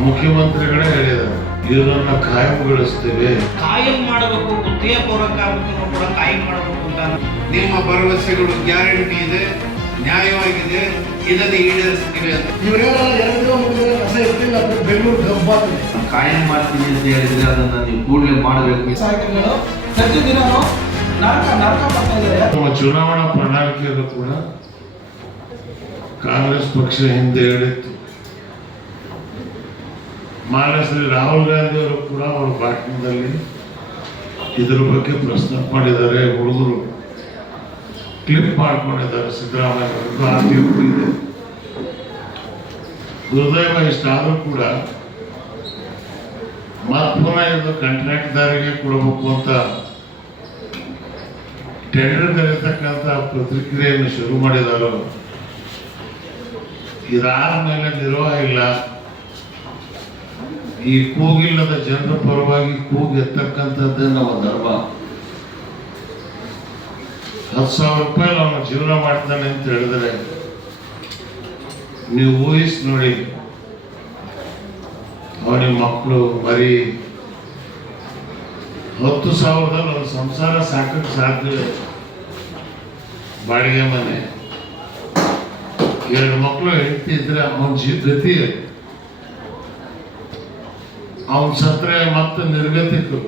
ಮುಖ್ಯಮಂತ್ರಿಗಳೇ ಹೇಳಿದ್ದಾರೆ ಇದನ್ನ ಕಾಯಂಗೊಳಿಸ್ತೇವೆ. ಕಾಯಂ ಮಾಡಬೇಕು ಗುತ್ತಿಗೆ ಪೌರ ಕಾರ್ಮಿಕರು ಕೂಡ ಕಾಯಂ ಮಾಡಬೇಕು ಅಂತ. ನಿಮ್ಮ ಭರವಸೆಗಳು ಗ್ಯಾರಂಟಿ ಇದೆ ನ್ಯಾಯವಾಗಿದೆ ಇದನ್ನು ಈಡೇರಿಸ್ತೀವಿ ಅಂತ. ಇವರೆಲ್ಲ ಎರಡು ದಿನ ಮೂರು ಕಸ ಇರ್ತಿಲ್ಲ ಬೆಂಗಳೂರು ಗಬ್ಬಾಗ್ತದೆ ಕಾಯಂ ಮಾಡ್ತೀನಿ ಅಂತ ಹೇಳಿದ್ರೆ ಅದನ್ನ ನೀವು ಕೂಡಲೇ ಮಾಡಬೇಕು. ಪ್ರತಿದಿನನೂ ನಮ್ಮ ಚುನಾವಣಾ ಪ್ರಣಾಳಿಕೆಯಲ್ಲೂ ಕೂಡ ಕಾಂಗ್ರೆಸ್ ಪಕ್ಷ ಹಿಂದೆ ಹೇಳಿತ್ತು. ಶ್ರೀ ರಾಹುಲ್ ಗಾಂಧಿ ಅವರು ಕೂಡ ಅವರ ಭಾಷಣದಲ್ಲಿ ಇದ್ರ ಬಗ್ಗೆ ಪ್ರಶ್ನೆ ಮಾಡಿದ್ದಾರೆ, ಹುಡುಗರು. ಕ್ಲಿಪ್ ಮಾಡ್ಕೊಂಡಿದ್ದಾರೆ ಸಿದ್ದರಾಮಯ್ಯ ಆ ತೀರ್ಪು ಇದೆ. ದುರ್ದೈವ ಇಷ್ಟಾದರೂ ಕೂಡ ಮತ್ತೊಮ್ಮೆ ಇದು ಕಾಂಟ್ರಾಕ್ಟ್ದಾರಿಗೆ ಕೊಡಬೇಕು ಅಂತ ಟೆಂಡರ್ ಕರೀತಕ್ಕಂಥ ಪ್ರತಿಕ್ರಿಯೆಯನ್ನು ಶುರು ಮಾಡಿದಾರೋ ಇದಾದ ಮೇಲೆ ನಿರ್ವಾಹ ಇಲ್ಲ. ಈ ಕೂಗಿಲ್ಲದ ಜನರ ಪರವಾಗಿ ಕೂಗೆತ್ತಕ್ಕಂಥದ್ದೇ ನಮ್ಮ ಧರ್ಮ. ಹತ್ತು ಸಾವಿರ ರೂಪಾಯಿ ಅವನು ಜೀವನ ಮಾಡ್ತಾನೆ ಅಂತ ಹೇಳಿದ್ರೆ ನೀವು ಊಹಿಸಿ ನೋಡಿ. ಅವನಿಗೆ ಮಕ್ಕಳು ಮರಿ ಹತ್ತು ಸಾವಿರದಲ್ಲಿ ಅವ್ರ ಸಂಸಾರ ಸಾಕಕ್ಕೆ ಸಾಧ್ಯ ಬಾಡಿಗೆ ಮನೆ. ಎರಡು ಮಕ್ಕಳು ಹೆಂಡತಿ ಇದ್ರೆ ಅವನ ಗತಿ ಅವನ ಸತ್ರೆ ಮತ್ತೆ ನಿರ್ಗತಿಕರು.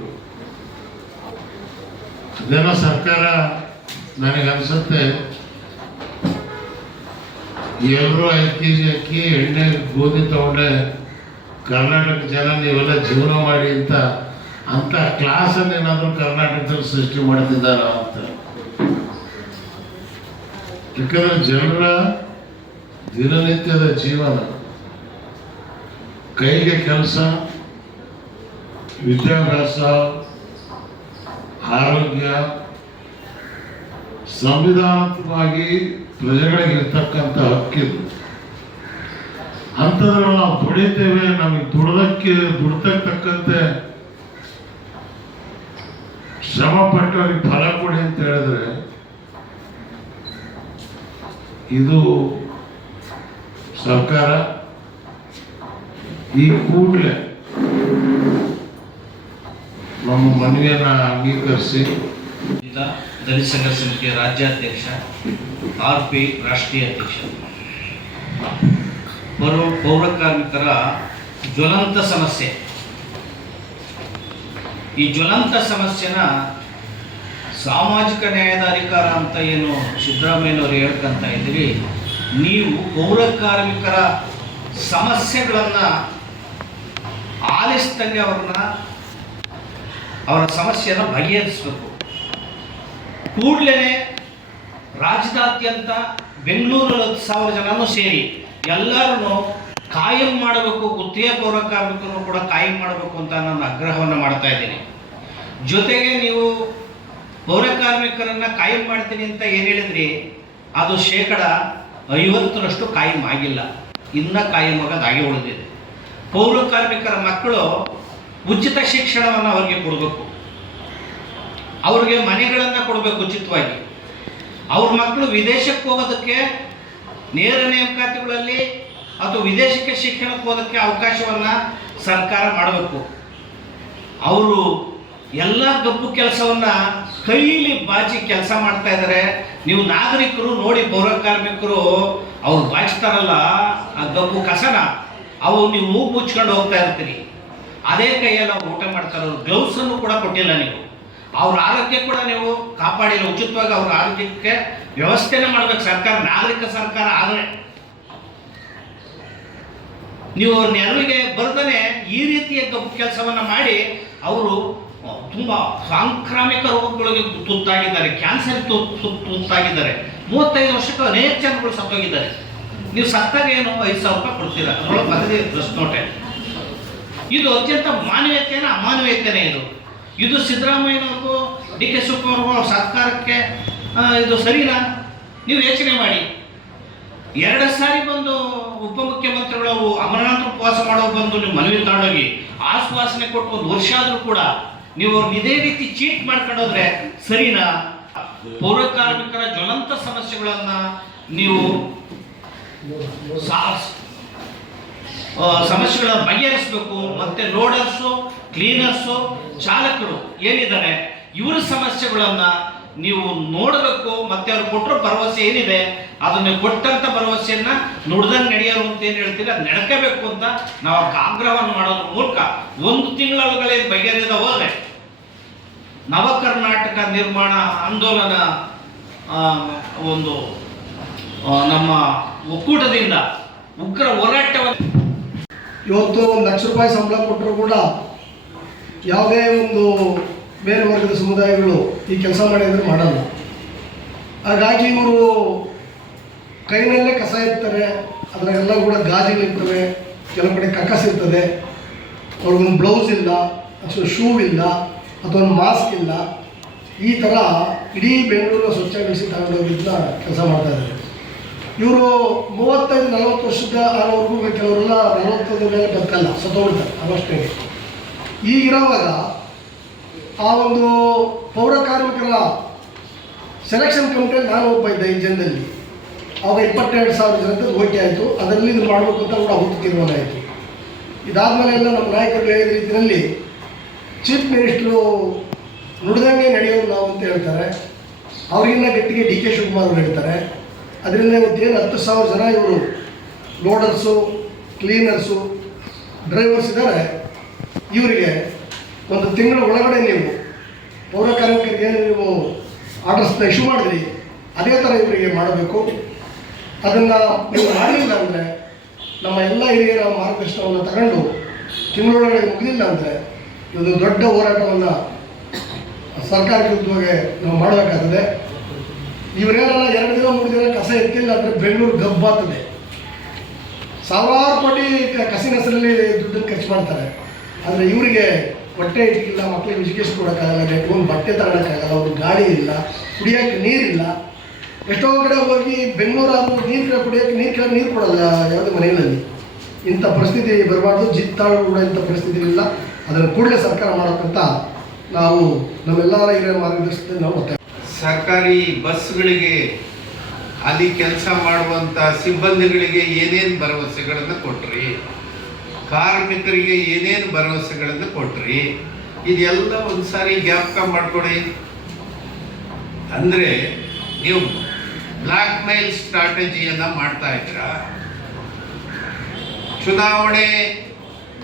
ಅದೇನೋ ಸರ್ಕಾರ ನನಗನ್ಸುತ್ತೆ ಎಲ್ಲರೂ ಐದು ಕೆ ಜಿ ಅಕ್ಕಿ, ಎಣ್ಣೆ, ಗೋಧಿ ತಗೊಂಡೆ ಕರ್ನಾಟಕ ಜನ ನೀವೆಲ್ಲ ಜೀವನ ಮಾಡಿ ಅಂತ ಅಂತ ಕ್ಲಾಸಲ್ಲಿ ಏನಾದರೂ ಕರ್ನಾಟಕದಲ್ಲಿ ಸೃಷ್ಟಿ ಮಾಡ್ತಿದ್ದಾರ ಅಂತ. ಯಾಕಂದ್ರೆ ಜನರ ದಿನನಿತ್ಯದ ಜೀವನ, ಕೈಗೆ ಕೆಲಸ, ವಿದ್ಯಾಭ್ಯಾಸ, ಆರೋಗ್ಯ ಸಂವಿಧಾನಾತ್ಮಕವಾಗಿ ಪ್ರಜೆಗಳಿಗೆ ಇರ್ತಕ್ಕಂಥ ಹಕ್ಕಿದು ಅಂಥದ್ರಲ್ಲಿ ನಾವು ದುಡಿತೇವೆ ನಮಗೆ ದುಡ್ದಕ್ಕೆ ದುಡ್ತಕ್ಕಂತೆ ಶ್ರಮ ಪಟ್ಟವ್ರಿಗೆ ಫಲ ಕೊಡಿ ಅಂತ ಹೇಳಿದ್ರೆ, ಇದು ಸರ್ಕಾರ ಈ ಕೂಡಲೇ ನಮ್ಮ ಮನವಿಯನ್ನ ಅಂಗೀಕರಿಸಿ. ದಲಿತ ಸಂಘ ಸಮಿತಿಯ ರಾಜ್ಯಾಧ್ಯಕ್ಷ, ಆರ್ ಪಿ ರಾಷ್ಟ್ರೀಯ ಅಧ್ಯಕ್ಷ. ಪೌರ ಪೌರ ಕಾರ್ಮಿಕರ ಜ್ವಲಂತ ಸಮಸ್ಯೆ. ಈ ಜ್ವಲಂತ ಸಮಸ್ಯೆನ ಸಾಮಾಜಿಕ ನ್ಯಾಯದ ಅಧಿಕಾರ ಅಂತ ಏನು ಸಿದ್ದರಾಮಯ್ಯನವರು ಹೇಳ್ಕೊಂತ ಇದ್ದೀರಿ ನೀವು ಪೌರ ಕಾರ್ಮಿಕರ ಸಮಸ್ಯೆಗಳನ್ನು ಆಲಿಸ್ದಂಗೆ ಅವ್ರನ್ನ, ಅವರ ಸಮಸ್ಯೆಯನ್ನು ಬಗೆಹರಿಸಬೇಕು. ಕೂಡಲೇ ರಾಜ್ಯದಾದ್ಯಂತ ಬೆಂಗಳೂರಲ್ಲಿ ಹತ್ತು ಸಾವಿರ ಜನನೂ ಸೇರಿ ಎಲ್ಲರೂ ಕಾಯಂ ಮಾಡಬೇಕು ಗುತ್ತಿಗೆ ಪೌರ ಕಾರ್ಮಿಕರು ಕೂಡ ಕಾಯಂ ಮಾಡಬೇಕು ಅಂತ ನಾನು ಆಗ್ರಹವನ್ನು ಮಾಡ್ತಾ ಇದ್ದೀನಿ. ಜೊತೆಗೆ ನೀವು ಪೌರ ಕಾರ್ಮಿಕರನ್ನ ಕಾಯಂ ಮಾಡ್ತೀನಿ ಅಂತ ಏನು ಹೇಳಿದ್ರಿ? ಅದು ಶೇಕಡ ಐವತ್ತರಷ್ಟು ಕಾಯಂ ಆಗಿಲ್ಲ. ಇನ್ನ ಕಾಯಂ ಉಳಿದಿದೆ. ಪೌರ ಕಾರ್ಮಿಕರ ಮಕ್ಕಳು ಉಚಿತ ಶಿಕ್ಷಣವನ್ನು ಅವರಿಗೆ ಕೊಡಬೇಕು. ಅವ್ರಿಗೆ ಮನೆಗಳನ್ನು ಕೊಡಬೇಕು ಉಚಿತವಾಗಿ. ಅವ್ರ ಮಕ್ಕಳು ವಿದೇಶಕ್ಕೆ ಹೋಗೋದಕ್ಕೆ ನೇರ ನೇಮಕಾತಿಗಳಲ್ಲಿ ಅಥವಾ ವಿದೇಶಕ್ಕೆ ಶಿಕ್ಷಣಕ್ಕೆ ಹೋಗೋದಕ್ಕೆ ಅವಕಾಶವನ್ನು ಸರ್ಕಾರ ಮಾಡಬೇಕು. ಅವರು ಎಲ್ಲ ಗಬ್ಬು ಕೆಲಸವನ್ನು ಕೈಲಿ ಬಾಚಿ ಕೆಲಸ ಮಾಡ್ತಾ ಇದ್ದಾರೆ ನೀವು ನಾಗರಿಕರು ನೋಡಿ ಪೌರ ಕಾರ್ಮಿಕರು ಅವ್ರು ಬಾಚ್ತಾರಲ್ಲ ಆ ಗಬ್ಬು ಕಸನ, ಅವು ನೀವು ಮೂಗು ಮುಚ್ಕೊಂಡು ಹೋಗ್ತಾ ಇರ್ತೀರಿ. ಅದೇ ಕೈಯಲ್ಲಿ ಅವ್ರು ಊಟ ಮಾಡ್ತಾರೆ. ಅವ್ರು ಗ್ಲೌಸನ್ನು ಕೂಡ ಕೊಟ್ಟಿಲ್ಲ ನೀವು. ಅವ್ರ ಆರೋಗ್ಯ ಕೂಡ ನೀವು ಕಾಪಾಡಿಲ್ಲ. ಉಚಿತವಾಗಿ ಅವ್ರ ಆರೋಗ್ಯಕ್ಕೆ ವ್ಯವಸ್ಥೆನೇ ಮಾಡ್ಬೇಕು. ಸರ್ಕಾರ, ನಾಗರಿಕ ಸರ್ಕಾರ ಆದರೆ ನೀವು ಅವ್ರ ನೆರವಿಗೆ ಬರ್ದನೆ ಈ ರೀತಿಯ ಕೆಲಸವನ್ನು ಮಾಡಿ, ಅವರು ತುಂಬ ಸಾಂಕ್ರಾಮಿಕ ರೋಗಗಳಿಗೆ ತುತ್ತಾಗಿದ್ದಾರೆ ಕ್ಯಾನ್ಸರ್ ತುತ್ತಾಗಿದ್ದಾರೆ. ಮೂವತ್ತೈದು ವರ್ಷಕ್ಕೆ ಅನೇಕ ಜನಗಳು ಸತ್ತೋಗಿದ್ದಾರೆ. ನೀವು ಸತ್ತಾಗ ಏನು ಐದು ಸಾವಿರ ರೂಪಾಯಿ ಕೊಡ್ತೀರಾ? ಅದರೊಳಗೆ ಬರದೇ ಡ್ರೆಸ್ ನೋಟೆ. ಇದು ಅತ್ಯಂತ ಮಾನವೀಯತೆನ ಅಮಾನವೀಯತೆನೇ ಇದು. ಇದು ಸಿದ್ದರಾಮಯ್ಯನವ್ರಿಗೂ ಡಿ ಕೆ ಶಿವಕುಮಾರ್ ಸರ್ಕಾರಕ್ಕೆ ಇದು ಸರಿನಾ? ನೀವು ಯೋಚನೆ ಮಾಡಿ. ಎರಡು ಸಾರಿ ಬಂದು ಉಪಮುಖ್ಯಮಂತ್ರಿಗಳು ಅಮರನಾಥ ಉಪವಾಸ ಮಾಡೋ ಬಂದು ನೀವು ಮನವಿ ತಗೊಂಡೋಗಿ ಆಶ್ವಾಸನೆ ಕೊಟ್ಟು ಒಂದು ವರ್ಷ ಆದರೂ ಕೂಡ ನೀವು ಇದೇ ರೀತಿ ಚೀಟ್ ಮಾಡ್ಕೊಂಡೋದ್ರೆ ಸರಿನಾ? ಪೌರ ಕಾರ್ಮಿಕರ ಜ್ವಲಂತ ಸಮಸ್ಯೆಗಳನ್ನ ನೀವು ಸಮಸ್ಯೆಗಳನ್ನ ಬಗೆಹರಿಸಬೇಕು. ಮತ್ತೆ ಲೋಡರ್ಸು ಕ್ಲೀನರ್ಸು ಚಾಲಕರು ಏನಿದ್ದಾರೆ, ಇವರ ಸಮಸ್ಯೆಗಳನ್ನ ನೀವು ನೋಡಬೇಕು, ಮತ್ತೆ ಅವ್ರು ಕೊಟ್ಟರು ಭರವಸೆ ಏನಿದೆ, ಅದನ್ನ ಕೊಟ್ಟಂತ ಭರವಸೆಯನ್ನ ನುಡ್ದಂಗೆ ನಡೆಯೋರು ಅಂತ ಏನು ಹೇಳ್ತೀರಿ? ಅಂತ ನಾವು ಆಗ್ರಹವನ್ನು ಮಾಡೋದ್ರ ಮೂಲಕ ಒಂದು ತಿಂಗಳೊಳಗಡೆ ಬಗೆಹರಿದ ಹೋದ್ರೆ ನವ ಕರ್ನಾಟಕ ನಿರ್ಮಾಣ ಆಂದೋಲನ ಒಂದು ನಮ್ಮ ಒಕ್ಕೂಟದಿಂದ ಉಗ್ರ ಹೋರಾಟವನ್ನು ಇವತ್ತು ಒಂದು ಲಕ್ಷ ರೂಪಾಯಿ ಸಂಬಳ ಕೊಟ್ಟರು ಕೂಡ ಯಾವುದೇ ಒಂದು ಬೇರೆ ವರ್ಗದ ಸಮುದಾಯಗಳು ಈ ಕೆಲಸ ಮಾಡಿದ್ರೆ ಮಾಡಲ್ಲ. ಹಾಗಾಗಿ ಇವರು ಕೈನಲ್ಲೇ ಕಸ ಇರ್ತಾರೆ ಅದರಲ್ಲೆಲ್ಲ ಕೂಡ ಗಾಜುಗಳಿರ್ತವೆ ಕೆಲವು ಕಡೆ ಕಕ್ಕಸ್ ಇರ್ತದೆ. ಅವ್ರಿಗೊಂದು ಬ್ಲೌಸ್ ಇಲ್ಲ, ಅಥವಾ ಶೂ ಇಲ್ಲ, ಅಥವಾ ಒಂದು ಮಾಸ್ಕ್ ಇಲ್ಲ. ಈ ಥರ ಇಡೀ ಬೆಂಗಳೂರು ಸ್ವಚ್ಛಗೊಳಿಸಿ ತಗೊಂಡೋಗಿದ್ದ ಕೆಲಸ ಮಾಡ್ತಾ ಇದ್ದಾರೆ. ಇವರು ಮೂವತ್ತೈದು, ನಲವತ್ತು ವರ್ಷದ ಆಗೋವರೆಗೂ ಕೆಲವರೆಲ್ಲ ನಲವತ್ತೈದು ಮೇಲೆ ಬದುಕಲ್ಲ, ಸತ್ತೋಗ್ಬಿಡ್ತಾರೆ ಅವಷ್ಟೇ ಈಗಿರೋವಾಗ ಆ ಒಂದು ಪೌರ ಕಾರ್ಮಿಕರ ಸೆಲೆಕ್ಷನ್ ಕಮಿಟಿಯಲ್ಲಿ ನಾನು ಒಬ್ಬ ಇದ್ದೆ ಈ ಜನದಲ್ಲಿ. ಅವಾಗ ಇಪ್ಪತ್ತೆರಡು ಸಾವಿರ ಜನಕ್ಕೆ ಭೇಟಿ ಆಯಿತು. ಅದರಲ್ಲಿ ಇದು ಮಾಡಬೇಕು ಅಂತ ಕೂಡ ಹೊತ್ತು ತೀರ್ಮಾನ ಆಯಿತು. ಇದಾದಮೇಲೆ ಎಲ್ಲ ನಮ್ಮ ನಾಯಕರು ಹೇಳಿದ ರೀತಿಯಲ್ಲಿ ಚೀಫ್ ಮಿನಿಸ್ಟ್ರು ನುಡಿದಂಗೆ ನಡೆಯೋದು ನಾವು ಅಂತ ಹೇಳ್ತಾರೆ. ಅವರಿಗಿನ್ನ ಗಟ್ಟಿಗೆ ಡಿ ಕೆ ಶಿವಕುಮಾರ್ ಅವರು ಹೇಳ್ತಾರೆ. ಅದರಿಂದ ಇವತ್ತೇನು ಹತ್ತು ಸಾವಿರ ಜನ ಇವರು ಲೋಡರ್ಸು ಕ್ಲೀನರ್ಸು ಡ್ರೈವರ್ಸ್ ಇದ್ದಾರೆ. ಇವರಿಗೆ ಒಂದು ತಿಂಗಳ ಒಳಗಡೆ ನೀವು ಪೌರ ಕಾರ್ಮಿಕರಿಗೆ ನೀವು ಆರ್ಡರ್ಸ್ನ ಇಶ್ಯೂ ಮಾಡಿದ್ರಿ, ಅದೇ ಥರ ಇವರಿಗೆ ಮಾಡಬೇಕು. ಅದನ್ನು ನೀವು ಮಾಡಲಿಲ್ಲ ಅಂದರೆ, ನಮ್ಮ ಎಲ್ಲ ಹಿರಿಯರ ಮಾರ್ಗದರ್ಶನವನ್ನು ತಗೊಂಡು ತಿಂಗಳೊಳಗಡೆ ಮುಗಿದಿಲ್ಲ ಅಂದರೆ, ಇದೊಂದು ದೊಡ್ಡ ಹೋರಾಟವನ್ನು ಸರ್ಕಾರ ವಿರುದ್ಧವಾಗಿ ನಾವು ಮಾಡಬೇಕಾಗ್ತದೆ. ಇವರೇನಲ್ಲ ಎರಡು ದಿನ, ಮೂರು ದಿನ ಕಸ ಎತ್ತಿಲ್ಲ ಅಂದರೆ ಬೆಂಗಳೂರು ಗಬ್ಬಾಗ್ತದೆ ಸಾವಿರಾರು ಕೋಟಿ ಕಸಿನ ಹೆಸರಲ್ಲಿ ದುಡ್ಡನ್ನು ಖರ್ಚು ಮಾಡ್ತಾರೆ. ಆದರೆ ಇವರಿಗೆ ಹೊಟ್ಟೆ ಇಟ್ಟಿಲ್ಲ ಮಕ್ಕಳಿಗೆ ಎಜುಕೇಶನ್ ಕೊಡೋಕ್ಕಾಗಲ್ಲ ಒಂದು ಬಟ್ಟೆ ತಗೊಳಕ್ಕಾಗಲ್ಲ, ಅವ್ರಿಗೆ ಗಾಡಿ ಇಲ್ಲ, ಕುಡಿಯೋಕ್ಕೆ ನೀರಿಲ್ಲ ಎಷ್ಟೋ ಕಡೆ ಹೋಗಿ ಬೆಂಗಳೂರು ಆದರೂ ನೀರು ಕುಡಿಯೋಕ್ಕೆ ನೀರು ಕೆಳಗೆ ನೀರು ಕೊಡಲ್ಲ ಯಾವುದೇ ಮನೆಯಲ್ಲಿ ಇಂಥ ಪರಿಸ್ಥಿತಿ ಬರಬಾರ್ದು, ಜಿತ್ತಾಳು ಕೂಡ ಇಂಥ ಪರಿಸ್ಥಿತಿ ಇಲ್ಲ ಅದನ್ನು ಕೂಡಲೇ ಸರ್ಕಾರ ಮಾಡೋಕ್ಕಂತ ನಾವು ನಮ್ಮೆಲ್ಲರ ಹಿರಿಯ ಮಾರ್ಗದರ್ಶನದಲ್ಲಿ ನಾವು ಸರ್ಕಾರಿ ಬಸ್ಗಳಿಗೆ ಅಲ್ಲಿ ಕೆಲಸ ಮಾಡುವಂಥ ಸಿಬ್ಬಂದಿಗಳಿಗೆ ಏನೇನು ಭರವಸೆಗಳನ್ನು ಕೊಟ್ರಿ? ಕಾರ್ಮಿಕರಿಗೆ ಏನೇನು ಭರವಸೆಗಳನ್ನು ಕೊಟ್ರಿ, ಇದೆಲ್ಲ ಒಂದ್ಸಾರಿ ಜ್ಞಾಪಕ ಮಾಡ್ಕೊಡಿ. ಅಂದ್ರೆ, ನೀವು ಬ್ಲಾಕ್ ಮೇಲ್ ಸ್ಟ್ರಾಟಜಿಯನ್ನ ಮಾಡ್ತಾ ಇದ್ದೀರಾ? ಚುನಾವಣೆ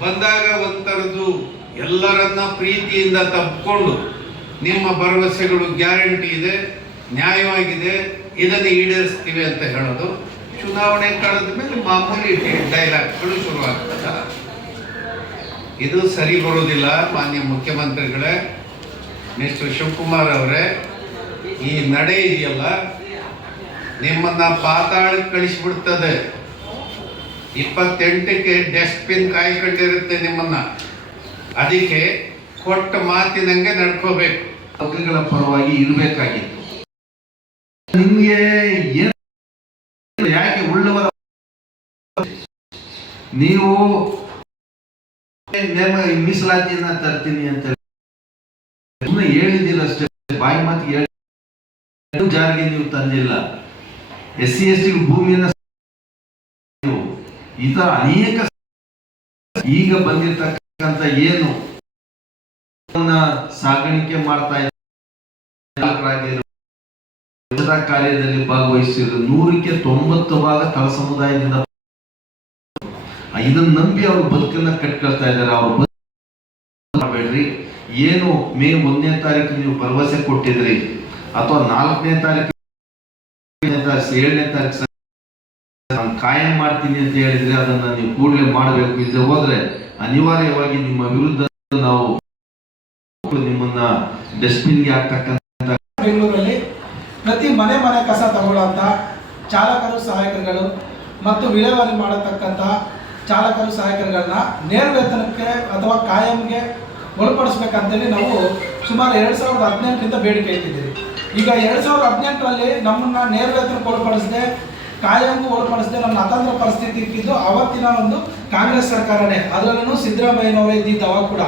ಬಂದಾಗ ಒಂಥರದ್ದು ಎಲ್ಲರನ್ನ ಪ್ರೀತಿಯಿಂದ ತಪ್ಪಿಕೊಂಡು ನಿಮ್ಮ ಭರವಸೆಗಳು ಗ್ಯಾರಂಟಿ ಇದೆ, ನ್ಯಾಯವಾಗಿದೆ, ಇದನ್ನು ಈಡೇರಿಸ್ತೀವಿ ಅಂತ ಹೇಳೋದು. ಚುನಾವಣೆ ಕಳೆದ ಮೇಲೆ ಮಾಮೂಲಿ ಡೈಲಾಗ್ಗಳು ಶುರುವಾಗ್ತದ ಇದು ಸರಿ ಬರುವುದಿಲ್ಲ, ಮಾನ್ಯ ಮುಖ್ಯಮಂತ್ರಿಗಳೇ, ಮಿಸ್ಟರ್ ಶಿವಕುಮಾರ್ ಅವರೇ. ಈ ನಡೆ ಇದೆಯಲ್ಲ, ನಿಮ್ಮನ್ನ ಪಾತಾಳಕ್ಕೆ ಕಳಿಸ್ಬಿಡ್ತದೆ. ಇಪ್ಪತ್ತೆಂಟಕ್ಕೆ ಡಸ್ಟ್ಬಿನ್ ಕಾಯ್ಕೊಂಡಿರುತ್ತೆ ನಿಮ್ಮನ್ನ. ಅದಕ್ಕೆ ಕೊಟ್ಟ ಮಾತಿನಂಗೆ ನಡ್ಕೋಬೇಕು. ನೌಕರಿಗಳ ಪರವಾಗಿ ಇರಬೇಕಾಗಿತ್ತು. ನಿಮ್ಗೆ ಯಾಕೆ ಉಳ್ಳವರ ನೀವು ನೇಮ ಮೀಸಲಾತಿಯನ್ನ ತರ್ತೀನಿ ಅಂತ ಸುಮ್ಮನೆ ಹೇಳಿದಿರಷ್ಟೇ ಬಾಯಿ ಮಾತು ಹೇಳಿ. ಜಾರಿಗೆ ನೀವು ತಂದಿಲ್ಲ. ಎಸ್ ಸಿ, ಎಸ್ ಟಿ ಭೂಮಿಯನ್ನ ಈ ಅನೇಕ ಈಗ ಬಂದಿರತಕ್ಕಂತ ಏನು ಸಾಗಾಣಿಕೆ ಮಾಡ್ತಾ ಇದ್ದಾರೆ. ಕಾರ್ಯದಲ್ಲಿ ಭಾಗವಹಿಸಿದ್ರು ನೂರಕ್ಕೆ ತೊಂಬತ್ತು ಭಾಗ ತಳ ಸಮುದಾಯದಿಂದ ಇದನ್ನ ನಂಬಿ ಅವ್ರ ಬದುಕನ್ನ ಕಟ್ಕೊಳ್ತಾ ಇದ್ದಾರೆ, ಅವ್ರ ಮಾಡಬೇಡ್ರಿ. ಏನು ಮೇ ಒಂದನೇ ತಾರೀಕು ನೀವು ಭರವಸೆ ಕೊಟ್ಟಿದ್ರಿ, ಅಥವಾ ನಾಲ್ಕನೇ ತಾರೀಕು ಏಳನೇ ತಾರೀಕು ಕಾಯಂ ಮಾಡ್ತೀನಿ ಅಂತ ಹೇಳಿದ್ರೆ ಅದನ್ನ ನೀವು ಕೂಡಲೇ ಮಾಡಬೇಕು. ಇದು ಹೋದ್ರೆ ಅನಿವಾರ್ಯವಾಗಿ ನಿಮ್ಮ ವಿರುದ್ಧ ನಾವು ನಿಮ್ಮನ್ನ ಡಸ್ಟ್ಬಿನ್ಗೆ ಹಾಕ್ತಕ್ಕಂಥ ಬೆಂಗಳೂರಲ್ಲಿ ಪ್ರತಿ ಮನೆ ಮನೆ ಕಸ ತಗೊಳ್ಳೋ ಚಾಲಕರು ಸಹಾಯಕರುಗಳು ಮತ್ತು ವಿಲೇವಾರಿ ಮಾಡತಕ್ಕಂಥ ಚಾಲಕರು, ಸಹಾಯಕರುಗಳನ್ನ ನೇರ ವೇತನಕ್ಕೆ ಅಥವಾ ಕಾಯಂಗೆ ಒಳಪಡಿಸ್ಬೇಕಂತೇಳಿ ನಾವು ಸುಮಾರು ಎರಡು ಸಾವಿರದ ಹದಿನೆಂಟರಿಂದ ಬೇಡಿಕೆ ಇಟ್ಟಿದ್ದೀರಿ. ಈಗ ಎರಡು ಸಾವಿರದ ಹದಿನೆಂಟರಲ್ಲಿ ನಮ್ಮನ್ನು ನೇರ ವೇತನಕ್ಕೆ ಒಳಪಡಿಸದೆ, ಕಾಯಂಗೂ ಒಳಪಡಿಸದೆ ನಮ್ಮ ಅತಂತ್ರ ಪರಿಸ್ಥಿತಿ ಇಟ್ಟಿದ್ದು ಅವತ್ತಿನ ಒಂದು ಕಾಂಗ್ರೆಸ್ ಸರ್ಕಾರನೇ. ಅದರಲ್ಲೂ ಸಿದ್ದರಾಮಯ್ಯನವರೇ ಇದ್ದಿದ್ದು ಅವಾಗ ಕೂಡ.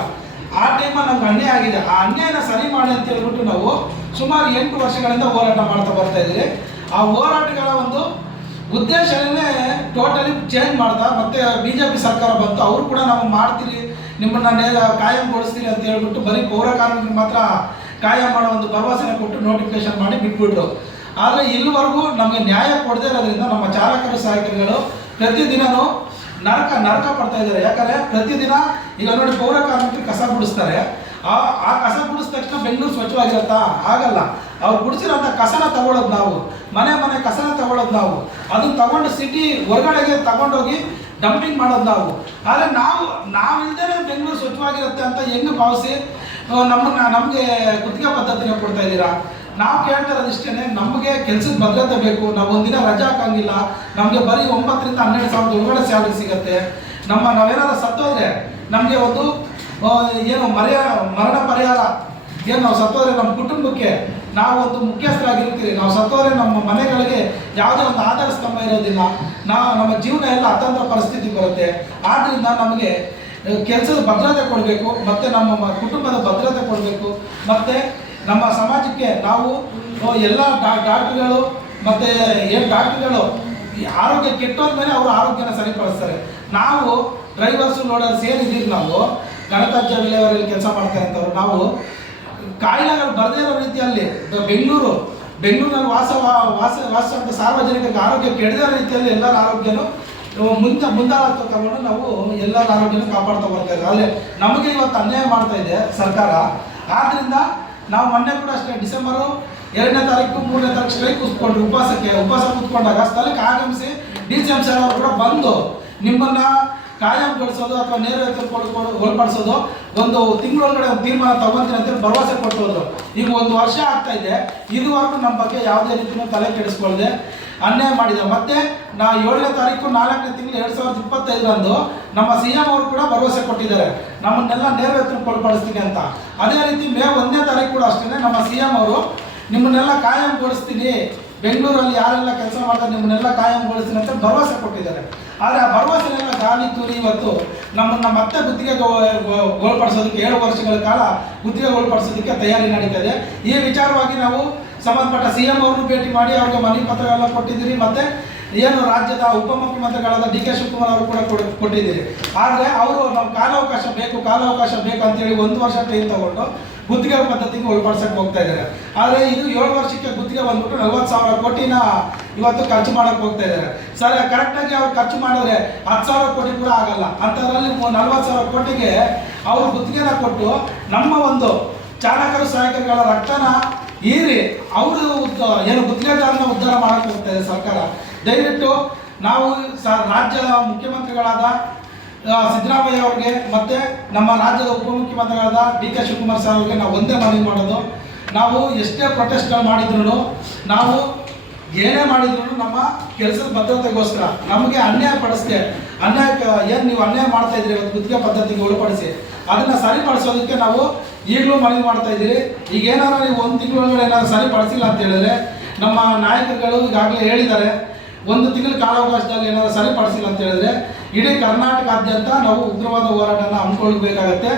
ಆ ಟೈಮಲ್ಲಿ ನಮ್ಗೆ ಅನ್ಯಾಯ ಆಗಿದೆ. ಆ ಅನ್ಯಾಯನ ಸರಿ ಮಾಡಿ ಅಂತ ಹೇಳ್ಬಿಟ್ಟು ನಾವು ಸುಮಾರು ಎಂಟು ವರ್ಷಗಳಿಂದ ಹೋರಾಟ ಮಾಡ್ತಾ ಬರ್ತಾ ಇದ್ದೀವಿ ಆ ಹೋರಾಟಗಳ ಒಂದು ಉದ್ದೇಶನೇ ಟೋಟಲಿ ಚೇಂಜ್ ಮಾಡ್ತಾ ಮತ್ತೆ ಬಿ ಜೆ ಪಿ ಸರ್ಕಾರ ಬಂತು, ಅವರು ಕೂಡ ನಾವು ಮಾಡ್ತೀರಿ, ನಿಮ್ಮನ್ನ ನೇರ ಕಾಯಂಗೊಳಿಸ್ತೀರಿ ಅಂತ ಹೇಳ್ಬಿಟ್ಟು ಬರೀ ಪೌರ ಕಾರ್ಮಿಕರಿಗೆ ಮಾತ್ರ ಕಾಯಂ ಮಾಡೋ ಒಂದು ಭರವಸೆನ ಕೊಟ್ಟು ನೋಟಿಫಿಕೇಶನ್ ಮಾಡಿ ಬಿಟ್ಬಿಟ್ರು. ಆದರೆ ಇಲ್ಲಿವರೆಗೂ ನಮಗೆ ನ್ಯಾಯ ಕೊಡದೇ ಇರೋದ್ರಿಂದ ನಮ್ಮ ಚಾಲಕರು ಸಹಾಯಕರುಗಳು ಪ್ರತಿದಿನನೂ ನರಕ ನರಕ ಪಡ್ತಾ ಇದ್ದಾರೆ. ಯಾಕಂದ್ರೆ ಪ್ರತಿದಿನ ಈಗ ನೋಡಿ ಪೌರ ಕಾರ್ಮಿಕರು ಕಸ ಗುಡಿಸ್ತಾರೆ. ಆ ಆ ಕಸ ಗುಡಿಸಿದ ತಕ್ಷಣ ಬೆಂಗಳೂರು ಸ್ವಚ್ಛವಾಗಿರುತ್ತಾ? ಆಗಲ್ಲ ಅವ್ರು ಗುಡಿಸಿರೋಂಥ ಕಸನ ತಗೊಳ್ಳೋದು ನಾವು. ಮನೆ ಮನೆ ಕಸನ ತಗೊಳ್ಳೋದು ನಾವು. ಅದನ್ನ ತಗೊಂಡು ಸಿಟಿ ಹೊರಗಡೆಗೆ ತಗೊಂಡೋಗಿ ಡಂಪಿಂಗ್ ಮಾಡೋದು ನಾವು. ಆದರೆ ನಾವು ನಾವಿಲ್ದೇ ಬೆಂಗಳೂರು ಸ್ವಚ್ಛವಾಗಿರುತ್ತೆ ಅಂತ ಹೆಂಗೆ ಭಾವಿಸಿ ನಮ್ಮನ್ನ, ನಮಗೆ ಗುತ್ತಿಗೆ ಪದ್ಧತಿನ ಕೊಡ್ತಾ ಇದ್ದೀರಾ? ನಾವು ಕೇಳ್ತಾ ಇರೋದಿಷ್ಟೇ ನಮಗೆ ಕೆಲ್ಸದ ಭದ್ರತೆ ಬೇಕು. ನಾವು ಒಂದಿನ ರಜೆ ಹಾಕಂಗಿಲ್ಲ. ನಮಗೆ ಬರೀ ಒಂಬತ್ತರಿಂದ ಹನ್ನೆರಡು ಸಾವಿರದ ಒಳಗಡೆ ಸ್ಯಾಲ್ರಿ ಸಿಗುತ್ತೆ. ನಮ್ಮ ನಾವೇನಾದ್ರು ಸತ್ತೋದ್ರೆ ನಮಗೆ ಒಂದು ಏನು ಮರ್ಯ, ಮರಣ ಪರಿಹಾರ? ಏನು ನಾವು ಸತ್ತೋದ್ರೆ ನಮ್ಮ ಕುಟುಂಬಕ್ಕೆ ನಾವು ಒಂದು ಮುಖ್ಯಸ್ಥರಾಗಿರ್ತೀರಿ ನಾವು ಸತ್ತೋದ್ರೆ ನಮ್ಮ ಮನೆಗಳಿಗೆ ಯಾವುದೇ ಒಂದು ಆಧಾರ ಸ್ತಂಭ ಇರೋದಿಲ್ಲ. ನಾವು ನಮ್ಮ ಜೀವನ ಎಲ್ಲ ಅತಂತ್ರ ಪರಿಸ್ಥಿತಿ ಬರುತ್ತೆ. ಆದ್ದರಿಂದ ನಮಗೆ ಕೆಲಸದ ಭದ್ರತೆ ಕೊಡಬೇಕು, ಮತ್ತು ನಮ್ಮ ಕುಟುಂಬದ ಭದ್ರತೆ ಕೊಡಬೇಕು, ಮತ್ತು ನಮ್ಮ ಸಮಾಜಕ್ಕೆ ನಾವು ಎಲ್ಲ ಡಾ- ಡಾಕ್ಟ್ರುಗಳು, ಮತ್ತು ಏನು ಡಾಕ್ಟ್ರುಗಳು ಆರೋಗ್ಯ ಕೆಟ್ಟೋದ ಮೇಲೆ ಅವರು ಆರೋಗ್ಯನ ಸರಿಪಡಿಸ್ತಾರೆ. ನಾವು ಡ್ರೈವರ್ಸು, ಲೋಡರ್ಸ್ ಸೇರಿದ್ದೀವಿ ನಾವು ಗಣತಾಜ್ಯ ವಿಲೇವಾರಿಯಲ್ಲಿ ಕೆಲಸ ಮಾಡ್ತಾ ಇರ್ತವ್ರು ನಾವು ಕಾಯಿಲೆಗಳು ಬರದೇ ಇರೋ ರೀತಿಯಲ್ಲಿ ಬೆಂಗಳೂರು, ಬೆಂಗಳೂರಿನಲ್ಲಿ ವಾಸ ವಾಸ ವಾಸ ಅಂತ ಸಾರ್ವಜನಿಕರಿಗೆ ಆರೋಗ್ಯ ಕೆಡದ ರೀತಿಯಲ್ಲಿ ಎಲ್ಲರ ಆರೋಗ್ಯನೂ ಮುಂದೆ ಮುಂದಾಳತ್ವ ತಗೊಂಡು ನಾವು ಎಲ್ಲರ ಆರೋಗ್ಯನ ಕಾಪಾಡ್ತಾ ಬರ್ತಾ ಇದ್ದೀವಿ. ಅಲ್ಲಿ ನಮಗೆ ಇವತ್ತು ಅನ್ಯಾಯ ಮಾಡ್ತಾ ಇದೆ ಸರ್ಕಾರ. ಆದ್ದರಿಂದ ನಾವು ಮೊನ್ನೆ ಕೂಡ ಅಷ್ಟೇ ಡಿಸೆಂಬರು ಎರಡನೇ ತಾರೀಕು, ಮೂರನೇ ತಾರೀಕು ಸ್ಟ್ರೈಕ್ ಕೂತ್ಕೊಂಡ್ರು ಉಪವಾಸಕ್ಕೆ, ಉಪವಾಸ ಕೂತ್ಕೊಂಡಾಗ ಸ್ಥಳಕ್ಕೆ ಆಗಮಿಸಿ ಡಿ ಸಿ ಎಂ ಸರ್ ಅವರು ಕೂಡ ಬಂದು ನಿಮ್ಮನ್ನ ಕಾಯಂಗೊಳಿಸೋದು ಅಥವಾ ನೇರ ಒಳಪಡಿಸೋದು ಒಂದು ತಿಂಗಳೊಳಗಡೆ ಒಂದು ತೀರ್ಮಾನ ತಗೊಂತೀನಿ ಅಂತ ಭರವಸೆ ಕೊಟ್ಟು ಹೋದ್ರು. ಈಗ ಒಂದು ವರ್ಷ ಆಗ್ತಾ ಇದೆ. ಇದುವರೆಗೂ ನಮ್ಮ ಬಗ್ಗೆ ಯಾವುದೇ ರೀತಿಯೂ ತಲೆ ಕೆಡಿಸ್ಕೊಳ್ಳದೆ ಅನ್ಯಾಯ ಮಾಡಿದೆ. ಮತ್ತೆ ನಾ ಏಳನೇ ತಾರೀಕು ನಾಲ್ಕನೇ ತಿಂಗಳು ಎರಡು ಸಾವಿರದ ಇಪ್ಪತ್ತೈದರಂದು ನಮ್ಮ ಸಿ ಎಂ ಅವರು ಕೂಡ ಭರವಸೆ ಕೊಟ್ಟಿದ್ದಾರೆ. ನಮ್ಮನ್ನೆಲ್ಲ ನೇರ ಎತ್ತಿನ ಒಳಪಡಿಸ್ತೀನಿ ಅಂತ. ಅದೇ ರೀತಿ ಮೇ ಒಂದನೇ ತಾರೀಕು ಕೂಡ ಅಷ್ಟೇ ನಮ್ಮ ಸಿ ಎಂ ಅವರು ನಿಮ್ಮನ್ನೆಲ್ಲ ಕಾಯಂಗೊಳಿಸ್ತೀನಿ ಬೆಂಗಳೂರಲ್ಲಿ ಯಾರೆಲ್ಲ ಕೆಲಸ ಮಾಡ್ತಾರೆ ನಿಮ್ಮನ್ನೆಲ್ಲ ಕಾಯಂಗೊಳಿಸ್ತೀನಿ ಅಂತ ಭರವಸೆ ಕೊಟ್ಟಿದ್ದಾರೆ. ಆದರೆ ಆ ಭರವಸೆನೆಲ್ಲ ಗಾಳಿ ತೂರಿ ಇವತ್ತು ನಮ್ಮನ್ನ ಮತ್ತೆ ಗುತ್ತಿಗೆ ಗೋಲ್ಪಡಿಸೋದಕ್ಕೆ ಏಳು ವರ್ಷಗಳ ಕಾಲ ಗುತ್ತಿಗೆ ಒಳಪಡಿಸೋದಕ್ಕೆ ತಯಾರಿ ನಡೀತಾ ಇದೆ. ಈ ವಿಚಾರವಾಗಿ ನಾವು ಸಂಬಂಧಪಟ್ಟ ಸಿ ಎಂ ಅವ್ರನ್ನು ಭೇಟಿ ಮಾಡಿ ಅವ್ರಿಗೆ ಮನವಿ ಪತ್ರಗಳೆಲ್ಲ ಕೊಟ್ಟಿದ್ದೀರಿ, ಮತ್ತೆ ಏನು ರಾಜ್ಯದ ಉಪಮುಖ್ಯಮಂತ್ರಿಗಳಾದ ಡಿ ಕೆ ಶಿವಕುಮಾರ್ ಅವರು ಕೂಡ ಕೊಡ್- ಕೊಟ್ಟಿದ್ದೀರಿ. ಆದರೆ ಅವರು ನಾವು ಕಾಲಾವಕಾಶ ಬೇಕು ಕಾಲಾವಕಾಶ ಬೇಕು ಅಂತೇಳಿ ಒಂದು ವರ್ಷ ಟೈಮ್ ತಗೊಂಡು ಗುತ್ತಿಗೆ ಪದ್ಧತಿಗೆ ಒಳಪಡಿಸಕ್ಕೆ ಹೋಗ್ತಾ ಇದ್ದಾರೆ. ಆದರೆ ಇದು ಏಳು ವರ್ಷಕ್ಕೆ ಗುತ್ತಿಗೆ ಬಂದ್ಬಿಟ್ಟು ನಲ್ವತ್ತು ಸಾವಿರ ಕೋಟಿನ ಇವತ್ತು ಖರ್ಚು ಮಾಡಕ್ಕೆ ಹೋಗ್ತಾ ಇದ್ದಾರೆ. ಸರ್ ಕರೆಕ್ಟಾಗಿ ಅವ್ರು ಖರ್ಚು ಮಾಡಿದ್ರೆ ಹತ್ತು ಸಾವಿರ ಕೋಟಿ ಕೂಡ ಆಗಲ್ಲ. ಅಂಥದ್ರಲ್ಲಿ ನಲ್ವತ್ತು ಸಾವಿರ ಕೋಟಿಗೆ ಅವರು ಗುತ್ತಿಗೆನ ಕೊಟ್ಟು ನಮ್ಮ ಒಂದು ಚಾಲಕರು ಸಹಾಯಕರುಗಳ ರಕ್ತನ ಹೀರಿ ಅವರು ಏನು ಗುತ್ತಿಗೆದಾರನ ಉದ್ಧಾರ ಮಾಡಕ್ಕೆ ಹೋಗ್ತಾ ಇದೆ ಸರ್ಕಾರ. ದಯವಿಟ್ಟು ನಾವು ಸ ರಾಜ್ಯದ ಮುಖ್ಯಮಂತ್ರಿಗಳಾದ ಸಿದ್ದರಾಮಯ್ಯ ಅವ್ರಿಗೆ ಮತ್ತೆ ನಮ್ಮ ರಾಜ್ಯದ ಉಪಮುಖ್ಯಮಂತ್ರಿಗಳಾದ ಡಿ ಕೆ ಶಿವಕುಮಾರ್ ಸರ್ ಅವ್ರಿಗೆ ನಾವು ಒಂದೇ ಮನವಿ ಮಾಡೋದು. ನಾವು ಎಷ್ಟೇ ಪ್ರೊಟೆಸ್ಟ್ಗಳು ಮಾಡಿದ್ರು ನಾವು ಏನೇ ಮಾಡಿದ್ರು ನಮ್ಮ ಕೆಲಸದ ಭದ್ರತೆಗೋಸ್ಕರ ನಮಗೆ ಅನ್ಯಾಯ ಪಡಿಸ್ತೇ ಅನ್ಯಾಯ ಏನು ನೀವು ಅನ್ಯಾಯ ಮಾಡ್ತಾ ಇದ್ದೀರಿ ಇವತ್ತು ಗುತ್ತಿಗೆ ಪದ್ಧತಿಗೆ ಒಳಪಡಿಸಿ. ಅದನ್ನ ಸರಿಪಡಿಸೋದಕ್ಕೆ ನಾವು ಈಗಲೂ ಮನವಿ ಮಾಡ್ತಾ ಇದ್ದೀರಿ. ಈಗ ಏನಾದ್ರು ನೀವು ಒಂದು ತಿಂಗಳೊಳಗಡೆ ಏನಾದ್ರು ಸರಿಪಡಿಸಿಲ್ಲ ಅಂತ ಹೇಳಿದ್ರೆ ನಮ್ಮ ನಾಯಕರುಗಳು ಈಗಾಗಲೇ ಹೇಳಿದ್ದಾರೆ, ಒಂದು ತಿಂಗಳ ಕಾಲಾವಕಾಶದಲ್ಲಿ ಏನಾದ್ರು ಸರಿಪಡಿಸಿಲ್ಲ ಅಂತ ಹೇಳಿದ್ರೆ ಇಡೀ ಕರ್ನಾಟಕಾದ್ಯಂತ ನಾವು ಉಗ್ರವಾದ ಹೋರಾಟನ ಹಮ್ಮಿಕೊಳ್ಬೇಕಾಗತ್ತೆ